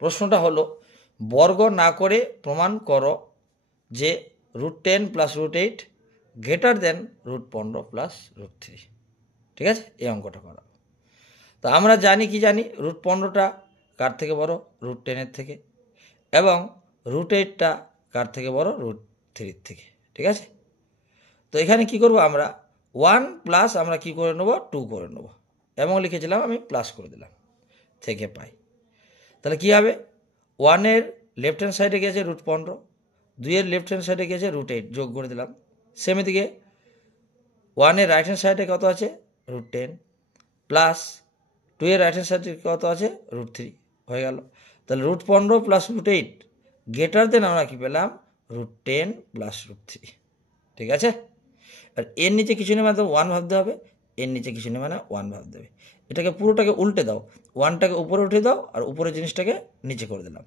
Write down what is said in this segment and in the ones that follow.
প্রশ্নটা হলো বর্গ না করে প্রমাণ করো যে √10 প্লাস √8 গ্রেটার দেন √15 প্লাস √3। ঠিক আছে, এই অঙ্কটা করা। তো আমরা জানি √15টা কার থেকে বড়? √10-এর থেকে। এবং √8টা কার থেকে বড়? √3-এর থেকে। ঠিক আছে, তো এখানে কি করব আমরা 1 প্লাস আমরা কি করে নেব? 2 করে নেব, এবং লিখেছিলাম আমি প্লাস করে দিলাম থেকে পাই। তাহলে কি হবে? 1-এর লেফট হ্যান্ড সাইডে গেছে √15, 2-এর লেফট হ্যান্ড সাইডে গেছে √8, যোগ করে দিলাম। সেম এদিকে 1-এর রাইট হ্যান্ড সাইডে কত আছে? √10 প্লাস 2-এর রাইট হ্যান্ড সাইডে কত আছে? √3 হয়ে গেল। তাহলে √15 প্লাস √8 গ্রেটার দেন আমরা কি পেলাম? √10 প্লাস √3। ঠিক আছে, আর এর নিচে কিছু নেই মানে 1 ভাবতে হবে, এর নিচে কিছু নেই মানে 1 ভাবতে হবে। এটাকে পুরোটাকে উল্টে দাও, 1টাকে উপরে উঠে দাও আর উপরের জিনিসটাকে নিচে করে দিলাম।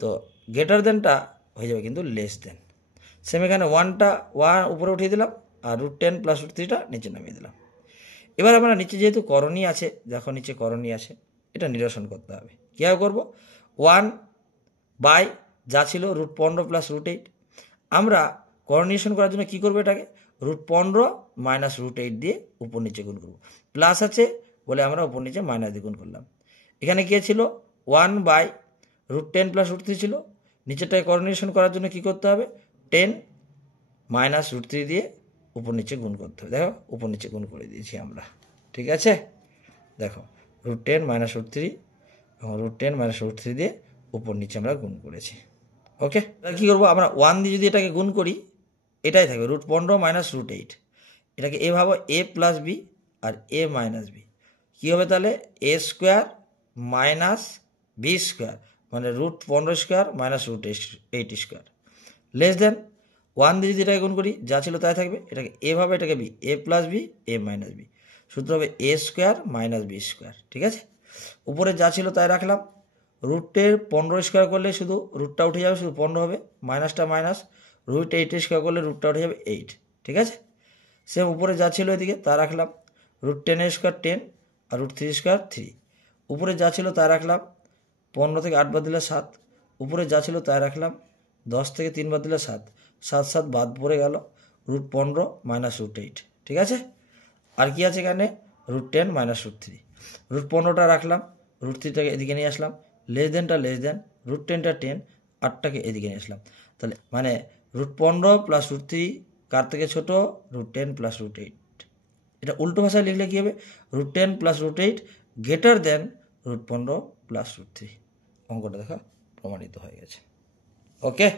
তো গ্রেটার দেনটা হয়ে যাবে কিন্তু লেস দেন। সেম এখানে 1টা উপরে উঠিয়ে দিলাম আর √10 প্লাস √3টা নিচে নামিয়ে দিলাম। এবার আমরা নিচে যেহেতু করণী আছে, দেখো নিচে করণী আছে, এটা নিরসন করতে হবে। কীভাবে করবো? 1 বাই যা ছিল √15 প্লাস √8, আমরা করণীয়সন করার জন্য কি করবো? এটাকে √15 মাইনাস √8 দিয়ে উপর নিচে গুণ করবো। প্লাস আছে বলে আমরা উপর নিচে মাইনাস দিয়ে গুণ করলাম। এখানে কি ছিল? 1 বাই √10 প্লাস √3 ছিল। নিচেটাকে করণীয়সন করার জন্য কি করতে হবে? 10 মাইনাস √3 দিয়ে উপর নিচে গুণ করতে হবে। দেখো উপর নিচে গুণ করে দিয়েছি আমরা। ঠিক আছে, দেখো √10 মাইনাস √3 এবং √10 মাইনাস √3 দিয়ে উপর নিচে আমরা গুণ করেছি। ওকে, তাহলে কী করবো? আমরা 1 দিয়ে যদি এটাকে গুণ করি, এটাই থাকবে √15 মাইনাস √8। এটাকে এ ভাবো a প্লাস বি আর a মাইনাস বি। কী হবে তাহলে? a square minus B square মানে √15 square minus √8 square less than 1 দিয়ে যদি এটাকে গুণ করি, যা ছিল তাই থাকবে। এটাকে এ ভাবে, এটাকে B, a plus B a minus B, সূত্র হবে a square minus B square. ঠিক আছে, উপরে যা ছিল তাই রাখলাম। √15 স্কোয়ার করলে শুধু রুটটা উঠে যাবে, শুধু 15 হবে, মাইনাসটা মাইনাস। √8 স্কোয়ার করলে রুটটা উঠে যাবে 8। ঠিক আছে, সেম উপরে যা ছিল এদিকে তা রাখলাম। √10 স্কোয়ার 10 আর √3 স্কোয়ার 3। উপরে যা ছিল তাই রাখলাম। 15 থেকে 8 বাদ দিলে 7। উপরে যা ছিল তাই রাখলাম। 10 থেকে 3 বাদ দিলে 7, 7 7 বাদ পড়ে গেল। √15 মাইনাস √8। ঠিক আছে, আর কি আছে এখানে? √10 মাইনাস √3। √15টা রাখলাম, √3টাকে এদিকে নিয়ে আসলাম, লেস দেনটা লেস দেন, √10টা 10, 8টাকে এদিকে নিয়ে আসলাম। তাহলে মানে √15 প্লাস √3 কার থেকে ছোট? √10 প্লাস √8। এটা উল্টো ভাষায় লিখলে কী হবে? √10 প্লাস √8 গ্রেটার দেন √15 প্লাস √3। অঙ্কটা দেখা প্রমাণিত হয়ে গেছে। ওকে।